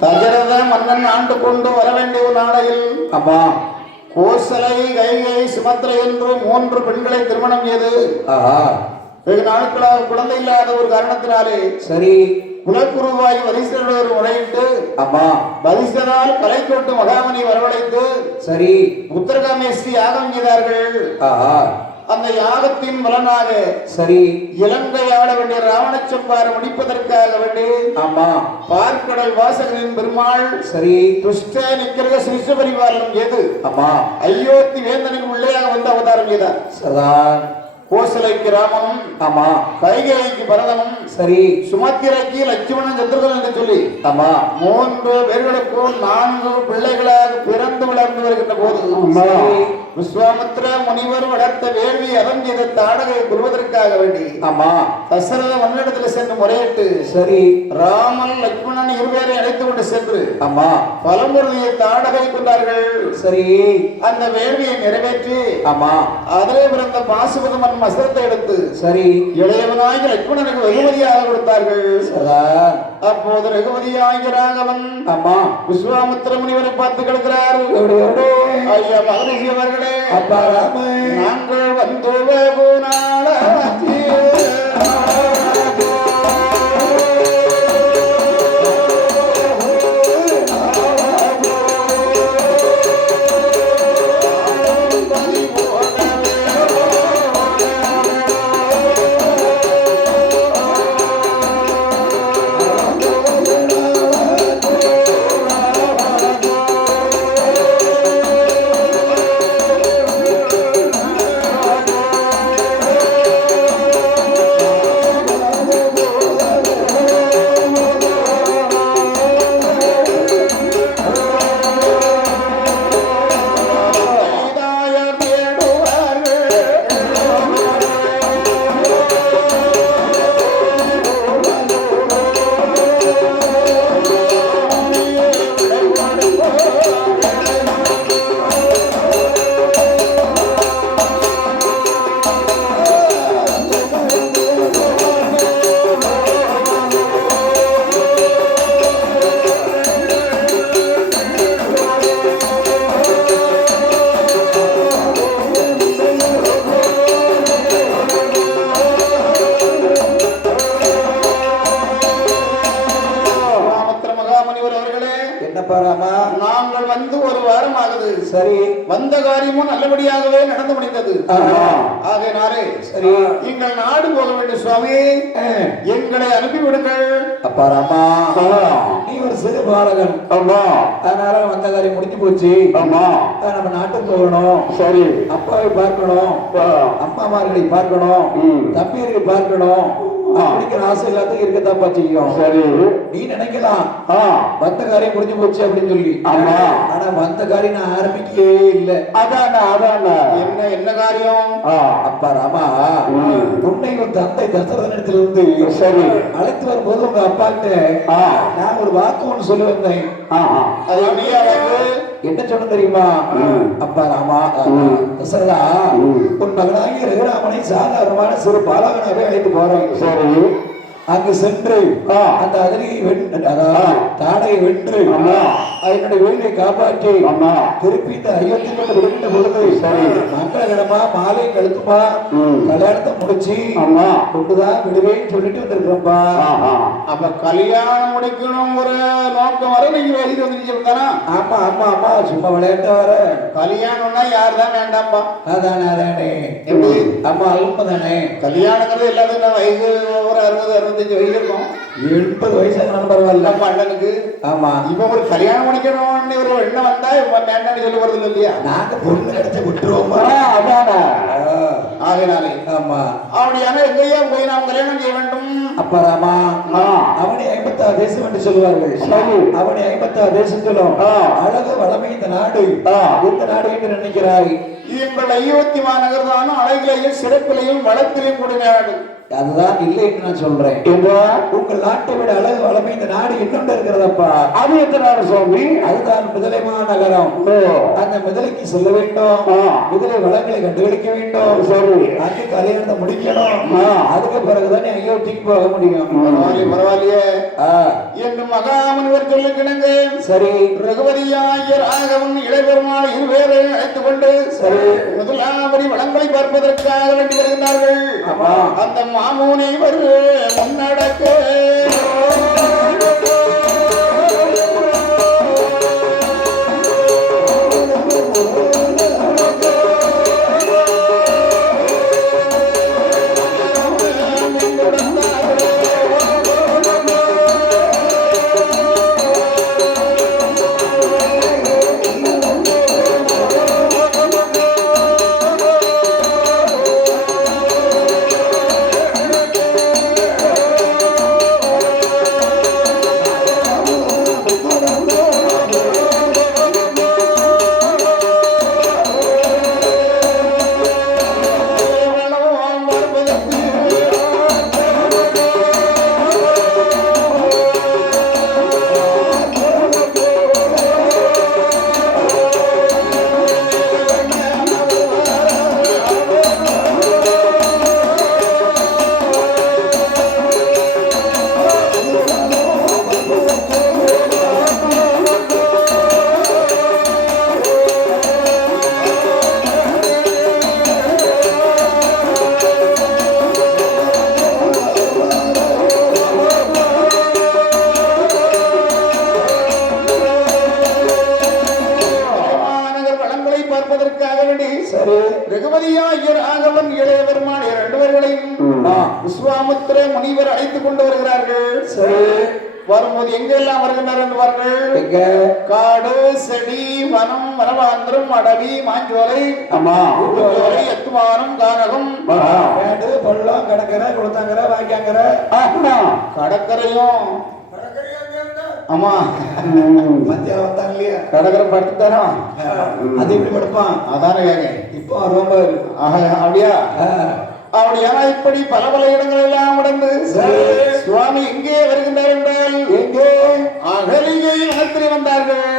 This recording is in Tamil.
தஜரத மன்னன் ஆண்டு கொண்டு வர வேண்டிய நாளையில் ஆமா. கோசலை கைகை சுமத்ரை என்று மூன்று பெண்களை திருமணம் செய்து வெகு நாட்களாக குழந்தை இல்லாத ஒரு காரணத்தினாலே சரி. குலக்குருவாய் வரிசையோடு முறையிட்டு ஆமா. வரிசனால் கலைக்கோட்டு மகாமணி வரவழைத்து சரி. உத்தரகாமேஸ்வரி யாகம் செய்தார்கள். ஆஹா. அந்த யாகத்தின் பலனாக சரி. இலங்கை ஆள வேண்டிய ராவணச்சம்பார முடிப்பதற்காக வேண்டி ஆமா. பார்க்கடல் வாசகரின் பெருமாள் சரி. துஷ்ட நிக்கிரக சிருஷ்ட பரிவாரம் எது? ஆமா. அயோத்தி வேந்தனுக்கு உள்ளேயாக வந்து அவதாரம் செய்தார் சதான் கோசலைக்கு ராமனும் ஆமா. கைகேயிக்கு பரதனும் சரி. சுமத்திரைக்கு லட்சுமணன் சத்ருகன் என்று சொல்லி ஆமா. மூன்று பேர்களுக்கும் நான்கு பிள்ளைகளாக பிறந்து வளர்ந்து வருகின்ற போது. விஸ்வாமித்ர முனிவர் வளர்த்த வேள்வி செய்த தாடகை கொள்வதற்காக வேண்டி. ஆமா. தசரத மன்னிடத்தில் சென்று முறையிட்டு சரி. ராமன் லட்சுமணன் இருவேரை அழைத்து கொண்டு சென்று ஆமா. பலமுறையை தாடகை கொண்டார்கள். சரி. அந்த வேள்வியை நிறைவேற்றி ஆமா. அதிலே பிறந்த பாசுபதமன் வஸ்திரத்தை எடுத்து சரி. இளையவனாகி லட்சுமணனுக்கு வெகுமதியாக கொடுத்தார்கள். சதான் அப்போது ரகுமதியாகி ராகவன் ஆமா. விஸ்வாமித்திர முனிவரை பார்த்து கிடக்கிறார் ஐயா மகரிஷி அவர்களே அப்பா அவர்களே என்னப்பா ராமா நாங்கள் வந்து ஒரு வாரம் ஆகுது. சரி. வந்த காரியமும் நல்லபடியாகவே நடந்து முடிந்தது. ஆமா. ஆகையினாலே சரி. எங்கள் நாடு போக வேண்டும் சுவாமி. எங்களை அனுப்பிவிடுங்கள் அப்பா ராமா. நீ ஒரு சிறு பாலகன். ஆமா. அதனால வந்த காரியம் முடிஞ்சு போச்சு. ஆமா. நம்ம நாட்டுக்கு போகணும். சரி. அப்பாவை பார்க்கணும். ஆ. அம்மாமார்களை பார்க்கணும். தம்பியர்களை பார்க்கணும். அப்படிங்கிற ஆசை எல்லாத்துக்கும் இருக்கத்தாப்பா செய்யும். சரி. நீ நினைக்கலாம். வந்த காரியம் முடிஞ்சு போச்சு அப்படின்னு சொல்லி. ஆமா. ஆனா வந்த காரியம் நான் ஆரம்பிக்கவே இல்லை. அதான அதான. என்ன என்ன காரியம்? அப்பா ராமா. உன்னை உன் தந்தை தசரதனிடத்திலிருந்து சரி. அழைத்து வரும்போது உங்க அப்பா கிட்ட நான் ஒரு வாக்கு ஒன்று சொல்லி என்ன சொன்ன தெரியுமா. அப்பா ராமா. தசரதா. உன் மகனாகிய ரகுராமனை சாதாரணமான சிறு பாலகனாக அழைத்து போறேன் சரி அங்கு சென்று ஆ. அந்த ஆ. தாடையை வென்று. அதனுடைய வீட்டை காப்பாற்றி திருப்பி இந்த அயோத்தி கொண்டு விடுகின்ற பொழுது. மங்களகரமா மாலை கழுத்துமா. கல்யாணத்தை முடிச்சு கொண்டுதான் விடுவேன்னு சொல்லிட்டு வந்திருக்கிறோம்ப்பா அப்ப கல்யாணம் முடிக்கணும் ஒரு நோக்கம் வர நீங்க எழுதி வந்துருச்சு தானா ஆமா ஆமா ஆமா சும்மா விளையாட்ட வர கல்யாணம்னா யார் தான் வேண்டாம்ப்பா அதானே அதானே எப்படி? ஆமா உண்மைதானே கல்யாணங்கிறது எல்லாத்துக்கும் வயசு ஒரு அறுபது அறுபத்தஞ்சு வயசு இருக்கும். எண்பது வயசாக பரவாயில்ல. நம்ம அண்ணனுக்கு. ஆமா. இப்ப ஒரு கல்யாணம் முடிக்கணும்னு ஒரு எண்ணம் வந்தா இப்ப வேண்டாம்னு சொல்லி வருது இல்லையா? நாங்க பொண்ணு கிடைச்ச விட்டுருவோமா. அதான. ஆ, ஆகையினாலே ஆமா. அப்படியான எங்கேயா போய் நாம் கல்யாணம் செய்ய வேண்டும்? அப்பா ராமா. அவனை ஐம்பத்தா தேசம் என்று சொல்லுவார்கள். அவனை ஐம்பத்தா தேசத்திலும் ஆ. அழகு வளமை இந்த நாடு. இந்த நாடு என்று நினைக்கிறாய்? எங்கள் அயோத்தி மாநகர் தானும் அழகிலையும் சிறப்பிலையும் வளத்திலையும் கூடிய நாடு. அதுதான் இல்லை என்று நான் சொல்றேன். உங்கள் நாட்டை விட அழகு வளமை இந்த நாடு இன்னொன்று இருக்கிறதப்பா? அது எத்தனை சுவாமி? அதுதான் முதலைமா நகரம் ஓ. அந்த முதலைக்கு செல்ல வேண்டும். முதலை வளங்களை கண்டுபிடிக்க வேண்டும். சரி. அங்கு கல்யாணத்தை முடிக்கணும். அதுக்கு பிறகுதான் அயோத்திக்கு போக முடியும். பரவாயில்லையே. என்று மகாமுனிவர் சொல்லுக்கிணங்க சரி. ரகுபதியாயர் ஆகவன் இளைபெருமாள் இருவேரை அழைத்துக் கொண்டு சரி. முதலாவரி வளங்களை பார்ப்பதற்காக வேண்டி வருகிறார்கள். அந்த மாமுனிவர் முன்னடக்க. சரி ரகுபதியாயர் ஆகவன் இளைய பெருமான் இரண்டு பேர்களையும் ஆ, விஸ்வாமுத்திர முனிவர் அழைத்துக் கொண்டு வருகிறார்கள். சரி. வரும்போது எங்கெல்லாம் வருகின்றனர் என்பார்கள்? எங்க? காடு செடி வனம் வனவாந்திரம் அடவி மாஞ்சோலை ஆமா. எத்துவானம். மேடு பள்ளம் கடற்கரை குளத்தங்கரை வாய்க்காங்கரை. ஆமா. கடற்கரையும் ஆமா. மத்தியானம் வந்தான் இல்லையா? கடற்கரை படுத்துட்டானா அது எப்படி படுப்பான். அதான கேங்க இப்போ ரொம்ப அப்படியா? அப்படியானா இப்படி பல பல இடங்கள் எல்லாம் உடந்து சுவாமி எங்கே வருகின்றார் என்றால் எங்கே? அகலிகை வந்தார்கள்.